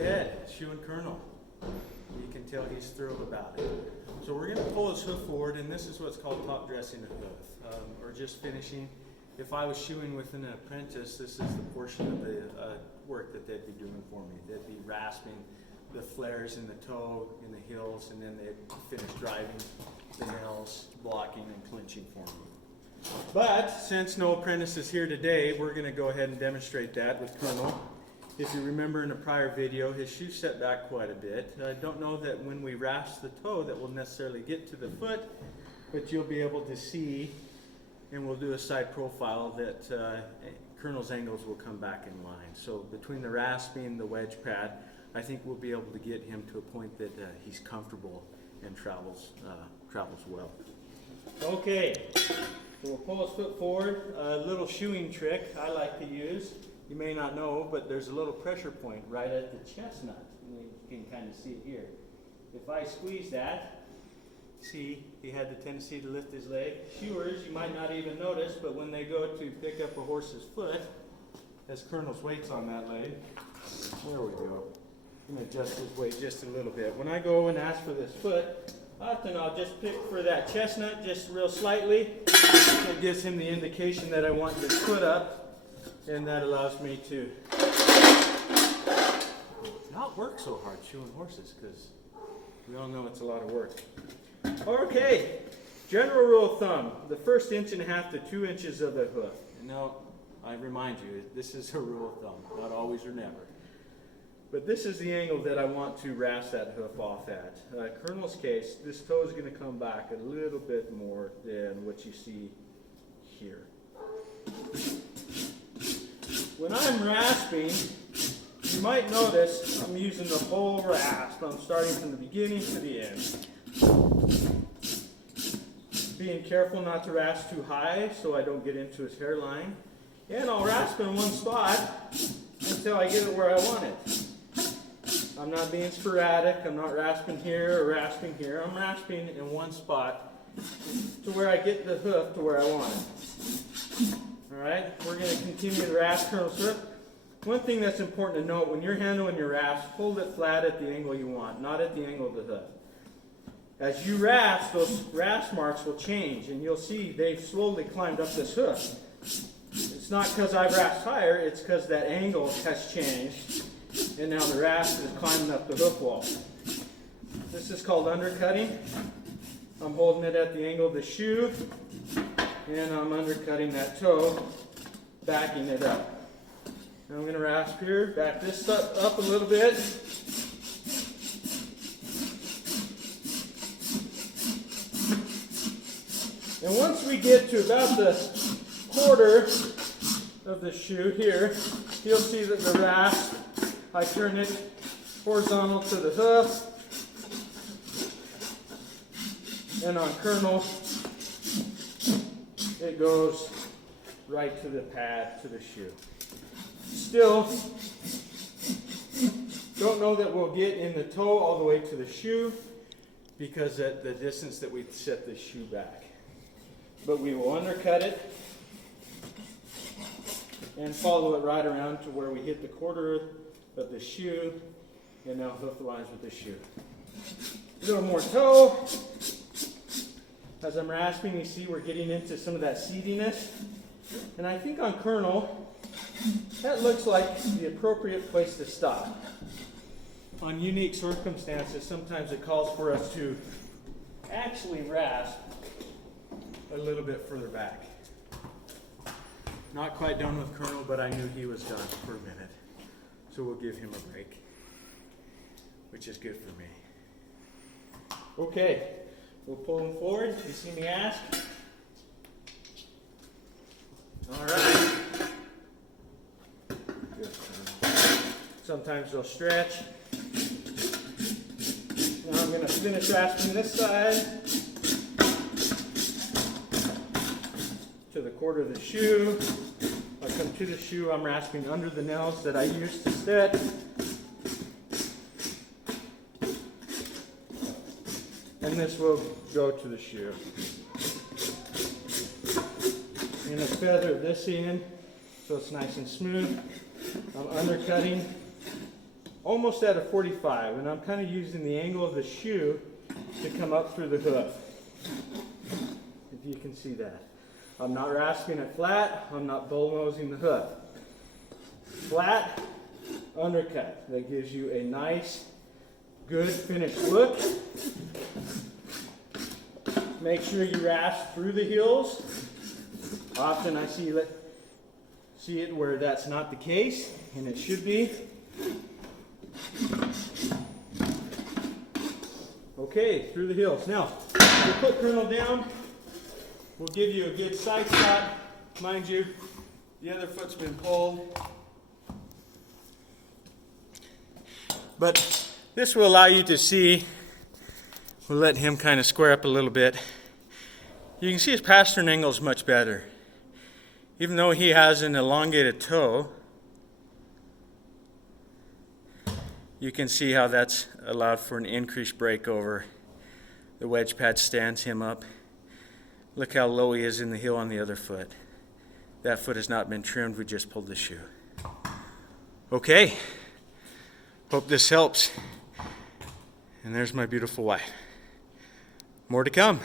ahead, shoeing Colonel. You can tell he's thrilled about it. So we're going to pull his hoof forward, and this is what's called top dressing a hoof, or just finishing. If I was shoeing with an apprentice, this is the portion of the work that they'd be doing for me. They'd be rasping the flares in the toe, in the heels, and then they'd finish driving the nails, blocking and clinching for me. But since no apprentice is here today, we're going to go ahead and demonstrate that with Colonel. If you remember in a prior video, his shoe set back quite a bit. I don't know that when we rasp the toe that we'll necessarily get to the foot, but you'll be able to see, and we'll do a side profile, that Colonel's angles will come back in line. So between the rasping, the wedge pad, I think we'll be able to get him to a point that he's comfortable and travels well. Okay, so we'll pull his foot forward. A little shoeing trick I like to use. You may not know, but there's a little pressure point right at the chestnut. You can kind of see it here. If I squeeze that, see, he had the tendency to lift his leg. Shoers, you might not even notice, but when they go to pick up a horse's foot, as Colonel's weight's on that leg, there we go. I'm going to adjust his weight just a little bit. When I go and ask for this foot, often I'll just pick for that chestnut just real slightly. It gives him the indication that I want his foot up, and that allows me to not work so hard shoeing horses, because we all know it's a lot of work. Okay, general rule of thumb, the first 1.5 to 2 inches of the hoof. Now, I remind you, this is a rule of thumb, not always or never. But this is the angle that I want to rasp that hoof off at. Colonel's case, this toe is going to come back a little bit more than what you see here. When I'm rasping, you might notice I'm using the whole rasp. I'm starting from the beginning to the end. Being careful not to rasp too high so I don't get into his hairline. And I'll rasp in one spot until I get it where I want it. I'm not being sporadic. I'm not rasping here or rasping here. I'm rasping in one spot to where I get the hoof to where I want it. Alright, we're going to continue to rasp Colonel's hoof. One thing that's important to note, when you're handling your rasp, hold it flat at the angle you want, not at the angle of the hoof. As you rasp, those rasp marks will change, and you'll see they've slowly climbed up this hoof. It's not because I've rasped higher, it's because that angle has changed, and now the rasp is climbing up the hoof wall. This is called undercutting. I'm holding it at the angle of the shoe, and I'm undercutting that toe, backing it up. Now I'm going to rasp here, back this up a little bit. And once we get to about the quarter of the shoe here, you'll see that the rasp, I turn it horizontal to the hoof, and on Colonel, it goes right to the pad, to the shoe. Still, don't know that we'll get in the toe all the way to the shoe because at the distance that we set the shoe back. But we will undercut it and follow it right around to where we hit the quarter of the shoe and now hoof lines with the shoe. A little more toe. As I'm rasping, you see we're getting into some of that seediness. And I think on Colonel, that looks like the appropriate place to stop. On unique circumstances, sometimes it calls for us to actually rasp a little bit further back. Not quite done with Colonel, but I knew he was done for a minute. So we'll give him a break, which is good for me. Okay, we'll pull him forward. You see me ask? All right. Good. Sometimes they'll stretch. Now I'm going to finish rasping this side to the quarter of the shoe. I come to the shoe, I'm rasping under the nails that I used to set. And this will go to the shoe. I'm going to feather this in so it's nice and smooth. I'm undercutting almost at a 45, and I'm kind of using the angle of the shoe to come up through the hoof. If you can see that. I'm not rasping it flat, I'm not bull-nosing the hoof. Flat undercut. That gives you a nice, good finished look. Make sure you rasp through the heels. Often I see it where that's not the case, and it should be. Okay, through the heels. Now, we'll put Colonel down. We'll give you a good side shot. Mind you, the other foot's been pulled. But this will allow you to see. We'll let him kind of square up a little bit. You can see his pastern angle is much better. Even though he has an elongated toe, you can see how that's allowed for an increased breakover. The wedge pad stands him up. Look how low he is in the heel on the other foot. That foot has not been trimmed, we just pulled the shoe. Okay, hope this helps. And there's my beautiful wife. More to come.